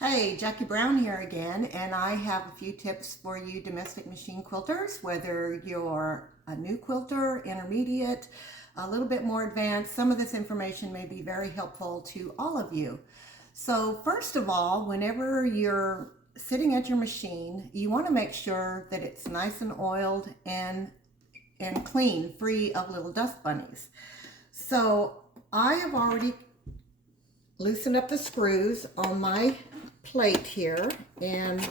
Hey, Jackie Brown here again, and I have a few tips for you domestic machine quilters, whether you're a new quilter, intermediate, a little bit more advanced. Some of this information may be very helpful to all of you. So first of all, whenever you're sitting at your machine, you want to make sure that it's nice and oiled and clean, free of little dust bunnies. So I have already loosened up the screws on my plate here, and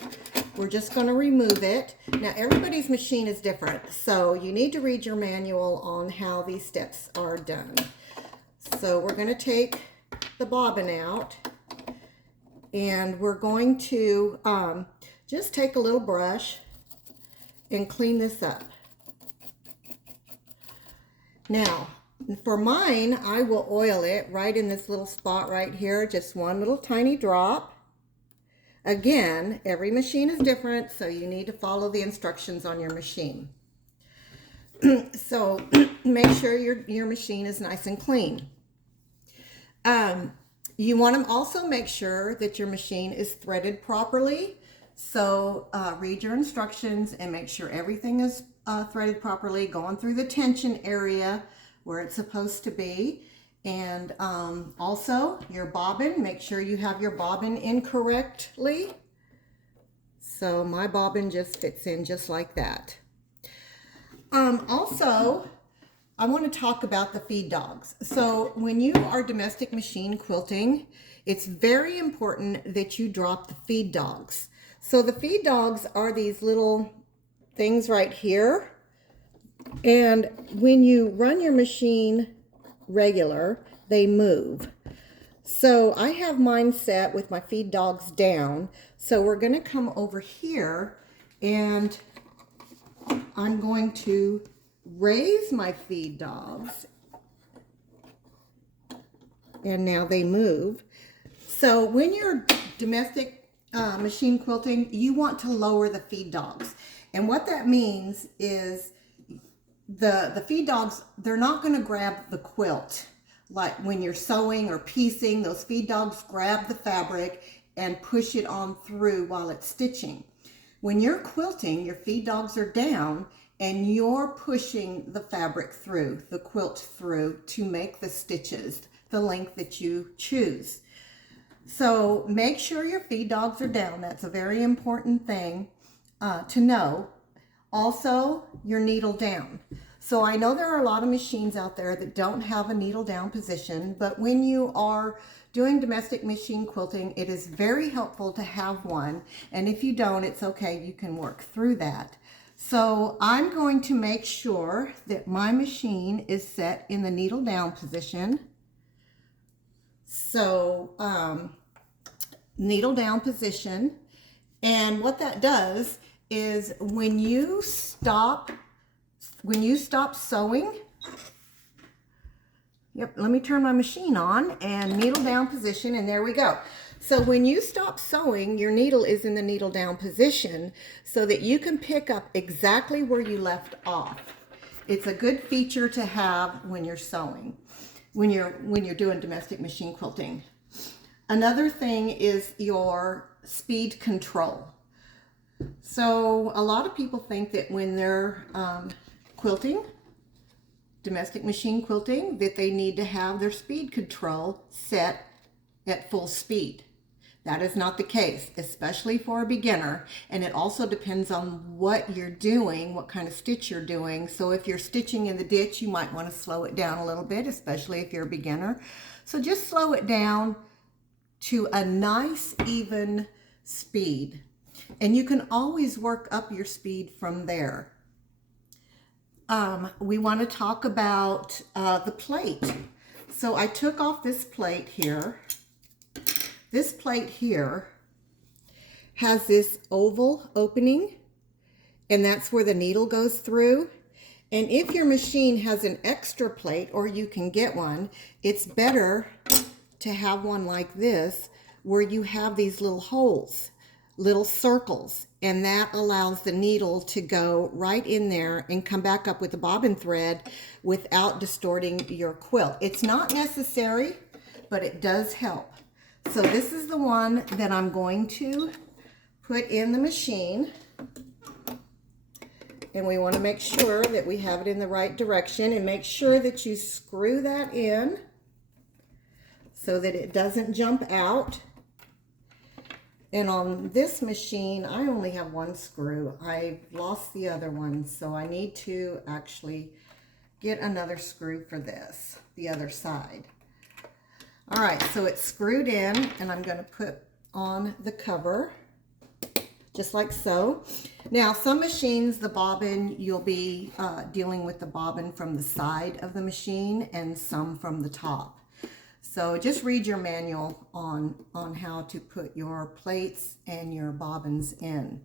we're just going to remove it. Now everybody's machine is different, so you need to read your manual on how these steps are done. So we're going to take the bobbin out, and we're going to just take a little brush and clean this up. Now for mine, I will oil it right in this little spot right here, just one little tiny drop. Again, every machine is different, so you need to follow the instructions on your machine. So make sure your machine is nice and clean. You want to also make sure that your machine is threaded properly. So read your instructions and make sure everything is threaded properly, going through the tension area where it's supposed to be. And also your bobbin, make sure you have your bobbin in correctly. So my bobbin just fits in just like that. Also, I want to talk about the feed dogs. So when you are domestic machine quilting, it's very important that you drop the feed dogs. So the feed dogs are these little things right here. And when you run your machine regular, they move. So I have mine set with my feed dogs down. So we're going to come over here, and I'm going to raise my feed dogs, and now they move. So when you're domestic machine quilting, you want to lower the feed dogs. And what that means is the feed dogs, they're not going to grab the quilt. Like when you're sewing or piecing, those feed dogs grab the fabric and push it on through while it's stitching. When you're quilting, your feed dogs are down and you're pushing the fabric through, the quilt through, to make the stitches the length that you choose. So make sure your feed dogs are down. That's a very important thing to know. Also, your needle down. So I know there are a lot of machines out there that don't have a needle down position, but when you are doing domestic machine quilting, it is very helpful to have one. And if you don't, it's okay, you can work through that. So I'm going to make sure that my machine is set in the needle down position. So needle down position. And what that does is when you stop sewing, let me turn my machine on, and needle down position, and there we go. So when you stop sewing, your needle is in the needle down position so that you can pick up exactly where you left off. It's a good feature to have when you're sewing, when you're doing domestic machine quilting. Another thing is your speed control. So a lot of people think that when they're quilting, domestic machine quilting, that they need to have their speed control set at full speed. That is not the case, especially for a beginner. And it also depends on what you're doing, what kind of stitch you're doing. So if you're stitching in the ditch, you might want to slow it down a little bit, especially if you're a beginner. So just slow it down to a nice, even speed. And you can always work up your speed from there. We want to talk about the plate. So I took off this plate here. This plate here has this oval opening, and that's where the needle goes through. And if your machine has an extra plate, or you can get one, it's better to have one like this where you have these little holes, little circles, and that allows the needle to go right in there and come back up with the bobbin thread without distorting your quilt. It's not necessary, but it does help. So this is the one that I'm going to put in the machine. And we want to make sure that we have it in the right direction, and make sure that you screw that in so that it doesn't jump out. And on this machine, I only have one screw. I've lost the other one, so I need to actually get another screw for this, the other side. All right, so it's screwed in, and I'm going to put on the cover, just like so. Now, some machines, the bobbin, you'll be dealing with the bobbin from the side of the machine and some from the top. So just read your manual on how to put your plates and your bobbins in.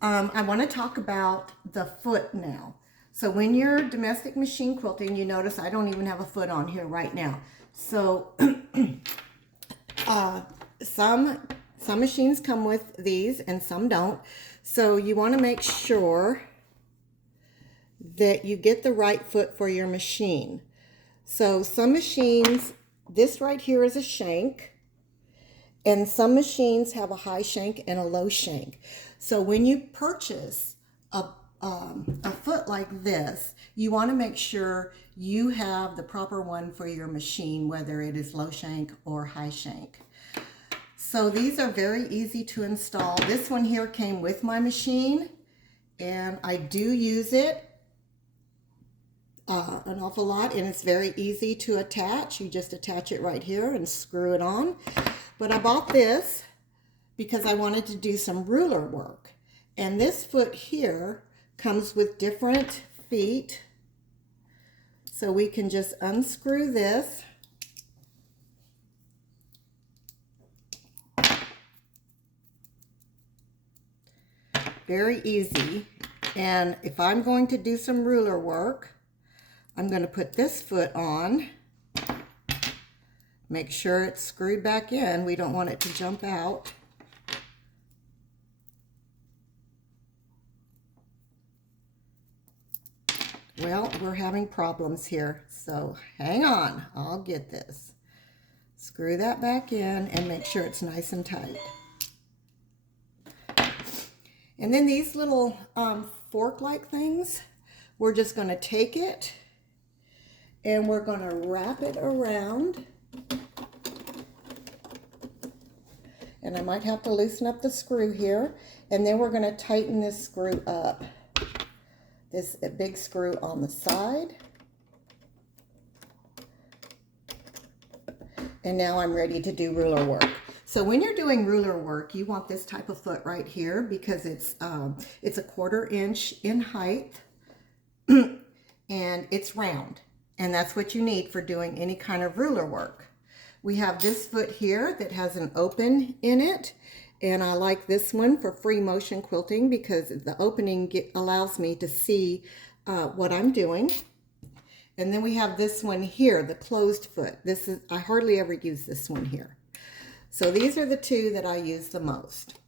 I want to talk about the foot now. So when you're domestic machine quilting, you notice I don't even have a foot on here right now. So some machines come with these and some don't. So you want to make sure that you get the right foot for your machine. So some machines, this right here is a shank, and some machines have a high shank and a low shank. So when you purchase a foot like this, you want to make sure you have the proper one for your machine, whether it is low shank or high shank. So these are very easy to install. This one here came with my machine, and I do use it an awful lot, and it's very easy to attach. You just attach it right here and screw it on. But I bought this because I wanted to do some ruler work, and this foot here comes with different feet, so we can just unscrew this. Very easy. And if I'm going to do some ruler work, I'm going to put this foot on. Make sure it's screwed back in. We don't want it to jump out. Well, we're having problems here, so hang on. I'll get this. Screw that back in and make sure it's nice and tight. And then these little fork-like things, we're just going to take it and we're going to wrap it around. And I might have to loosen up the screw here. And then we're going to tighten this screw up. This big screw on the side. And now I'm ready to do ruler work. So when you're doing ruler work, you want this type of foot right here because it's a 1/4 inch in height and it's round. And that's what you need for doing any kind of ruler work. We have this foot here that has an open in it. And I like this one for free motion quilting because the opening allows me to see what I'm doing. And then we have this one here, the closed foot. I hardly ever use this one here. So these are the two that I use the most.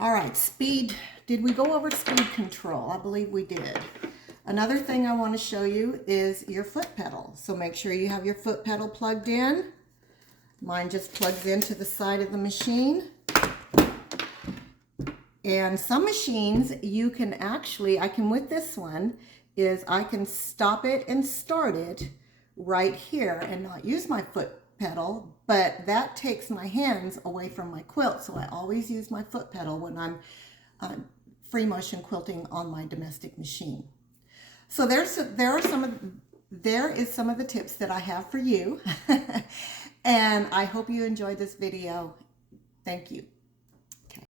All right, speed. Did we go over speed control? I believe we did. Another thing I want to show you is your foot pedal. So make sure you have your foot pedal plugged in. Mine just plugs into the side of the machine. And some machines you can actually, with this one, is I can stop it and start it right here and not use my foot pedal, but that takes my hands away from my quilt. So I always use my foot pedal when I'm free motion quilting on my domestic machine. So there is some of the tips that I have for you. And I hope you enjoyed this video. Thank you.